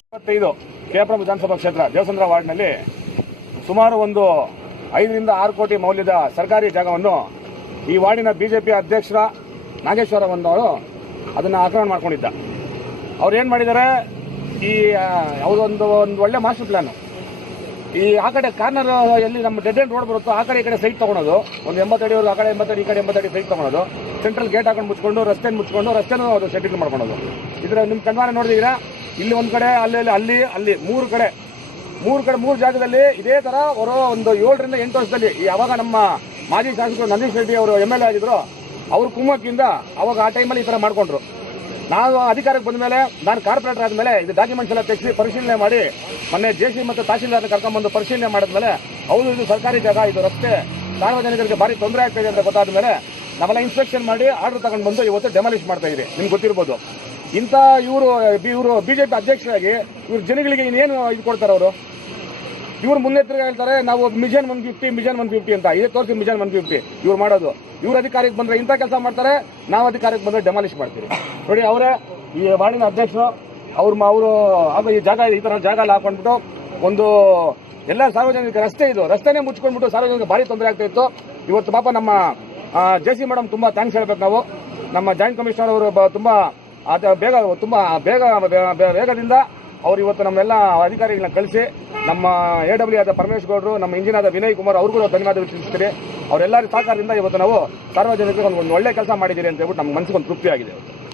ಇಪ್ಪತ್ತೈದು ಕೇಪುರಂ ವಿಧಾನಸಭಾ ಕ್ಷೇತ್ರ, ದೇವಸಂದ್ರ ವಾರ್ಡ್ನಲ್ಲಿ ಸುಮಾರು ಒಂದು ಐದರಿಂದ ಆರು ಕೋಟಿ ಮೌಲ್ಯದ ಸರ್ಕಾರಿ ಜಾಗವನ್ನು ಈ ವಾರ್ಡಿನ ಬಿಜೆಪಿ ಅಧ್ಯಕ್ಷರ ನಾಗೇಶ್ವರ ಬಂದವರು ಅದನ್ನು ಆಕ್ರಮಣ ಮಾಡ್ಕೊಂಡಿದ್ದ. ಅವ್ರು ಏನು ಮಾಡಿದ್ದಾರೆ? ಈ ಯಾವುದೊಂದು ಒಂದು ಒಳ್ಳೆ ಮಾಸ್ಟರ್ ಪ್ಲಾನು ಈ ಆ ಕಡೆ ಕಾರ್ನರ್ ಎಲ್ಲಿ ನಮ್ಮ ಡೆಡ್ ಎಂಡ್ ರೋಡ್ ಬರುತ್ತೋ, ಆ ಕಡೆ ಈ ಕಡೆ ಸೈಟ್ ತೊಗೊಳೋದು. ಒಂದು ಎಂಬತ್ತಡಿಯವರು ಆ ಕಡೆ ಎಂಬತ್ತಡಿ ಈ ಕಡೆ ಎಂಬತ್ತಡಿ ಸೈಟ್ ತೊಗೊಳೋದು. ಸೆಂಟ್ರಲ್ ಗೇಟ್ ಹಾಕೊಂಡು ಮುಚ್ಕೊಂಡು ರಸ್ತೆ ಮುಚ್ಕೊಂಡು, ರಸ್ತೆನೂ ಅದು ಸೆಟ್ಟಿಂಗ್ ಮಾಡ್ಕೊಳೋದು. ಇದರ ನಿಮ್ಮ ಕಣ್ವಾರ ನೋಡಿದೀರಾ? ಇಲ್ಲಿ ಒಂದು ಕಡೆ, ಅಲ್ಲಿ ಅಲ್ಲಿ ಅಲ್ಲಿ ಮೂರು ಕಡೆ. ಮೂರು ಕಡೆ, ಮೂರು ಜಾಗದಲ್ಲಿ ಇದೇ ಥರ ಅವರು ಒಂದು ಏಳರಿಂದ ಎಂಟು ವರ್ಷದಲ್ಲಿ ಯಾವಾಗ ನಮ್ಮ ಮಾಜಿ ಶಾಸಕರು ನಂದೀಶ್ ರೆಡ್ಡಿ ಅವರು ಎಂ ಎಲ್ ಎ ಆಗಿದ್ರು. ಅವರು ಕುಮ್ಮಕ್ಕಿಂದ ಅವಾಗ ಆ ಟೈಮಲ್ಲಿ ಈ ಥರ ಮಾಡ್ಕೊಂಡ್ರು. ನಾವು ಅಧಿಕಾರಕ್ಕೆ ಬಂದ ಮೇಲೆ, ನಾನು ಕಾರ್ಪೊರೇಟರ್ ಆದಮೇಲೆ ಇದು ಡಾಕ್ಯುಮೆಂಟ್ಸ್ ಎಲ್ಲ ತೆಗೆಸಿ ಪರಿಶೀಲನೆ ಮಾಡಿ, ಮೊನ್ನೆ ಜೆ ಸಿ ಮತ್ತು ತಹಶೀಲ್ದಾರ್ ಕರ್ಕೊಂಡ್ಬಂದು ಪರಿಶೀಲನೆ ಮಾಡಿದ್ಮೇಲೆ ಹೌದು, ಇದು ಸರ್ಕಾರಿ ಜಾಗ, ಇದು ರಸ್ತೆ. ಸಾರ್ವಜನಿಕರಿಗೆ ಭಾರಿ ತೊಂದರೆ ಆಗ್ತಾ ಇದೆ ಅಂತ ಗೊತ್ತಾದ ಮೇಲೆ, ನಾವೆಲ್ಲ ಇನ್ಸ್ಪೆಕ್ಷನ್ ಮಾಡಿ ಆರ್ಡರ್ ತಗೊಂಡು ಬಂದು ಇವತ್ತು ಡೆಮಾಲಿಷ್ ಮಾಡ್ತಾ ಇದೆ ನಿಮ್ಗೆ ಗೊತ್ತಿರ್ಬೋದು. ಇಂಥ ಇವರು ಇವರು ಬಿಜೆಪಿ ಅಧ್ಯಕ್ಷರಾಗಿ, ಇವ್ರ ಜನಗಳಿಗೆ ಇನ್ನೇನು ಇದು ಕೊಡ್ತಾರೆ ಅವರು? ಇವ್ರು ಮುನ್ನೆಚ್ಚರಿಕೆ ಹೇಳ್ತಾರೆ, ನಾವು mission one fifty mission one fifty ಅಂತ. ಇದೇ ತೋರಿಸಿ ಮಿಷನ್ ಒನ್ ಫಿಫ್ಟಿ ಇವ್ರು ಮಾಡೋದು. ಇವ್ರು ಅಧಿಕಾರಕ್ಕೆ ಬಂದ್ರೆ ಇಂಥ ಕೆಲಸ ಮಾಡ್ತಾರೆ, ನಾವು ಅಧಿಕಾರಕ್ಕೆ ಬಂದ್ರೆ ಡೆಮಾಲಿಷ್ ಮಾಡ್ತೀವಿ. ನೋಡಿ ಅವರೇ, ಈ ವಾರ್ಡಿನ ಅಧ್ಯಕ್ಷರು, ಅವ್ರು ಅವರು ಆಗ ಈ ಜಾಗ, ಈ ತರ ಜಾಗ ಹಾಕೊಂಡ್ಬಿಟ್ಟು ಒಂದು ಎಲ್ಲ ಸಾರ್ವಜನಿಕ ರಸ್ತೆ ಇದು. ರಸ್ತೆನೇ ಮುಚ್ಕೊಂಡ್ಬಿಟ್ಟು ಸಾರ್ವಜನಿಕ ಭಾರಿ ತೊಂದರೆ ಆಗ್ತಾ ಇತ್ತು. ಇವತ್ತು ಪಾಪ ನಮ್ಮ ಜೆ ಸಿ ಮೇಡಮ್ ತುಂಬಾ ಥ್ಯಾಂಕ್ಸ್ ಹೇಳ್ಬೇಕು ನಾವು. ನಮ್ಮ ಜಾಯಿಂಟ್ ಕಮಿಷನರ್ ಅವರು ತುಂಬಾ ಬೇಗ ತುಂಬಾ ಬೇಗ ವೇಗದಿಂದ ಅವ್ರು ಇವತ್ತು ನಮ್ಮೆಲ್ಲ ಅಧಿಕಾರಿಗಳನ್ನ ಕಳಿಸಿ ನಮ್ಮ ಎ ಡಬ್ಲ್ಯೂ ಆದ ಪರಮೇಶ್ ಗೌಡರು ನಮ್ಮ ಇಂಜಿನ್ ಆದ ವಿನಯ್ ಕುಮಾರ್ ಅವ್ರಿಗೂ ಧನ್ಯವಾದ ತಿಳಿಸ್ತೀರಿ ಅವರೆಲ್ಲರ ಸಹಕಾರದಿಂದ ಇವತ್ತು ನಾವು ಸಾರ್ವಜನಿಕರಿಗೆ ಒಂದು ಒಳ್ಳೆ ಕೆಲಸ ಮಾಡಿದ್ದೀರಿ ಅಂತ ಹೇಳ್ಬಿಟ್ಟು ನಮ್ಮ ಮನಸ್ಸಿಗೆ ಒಂದು ತೃಪ್ತಿ ಆಗಿದೆ ಇವತ್ತು.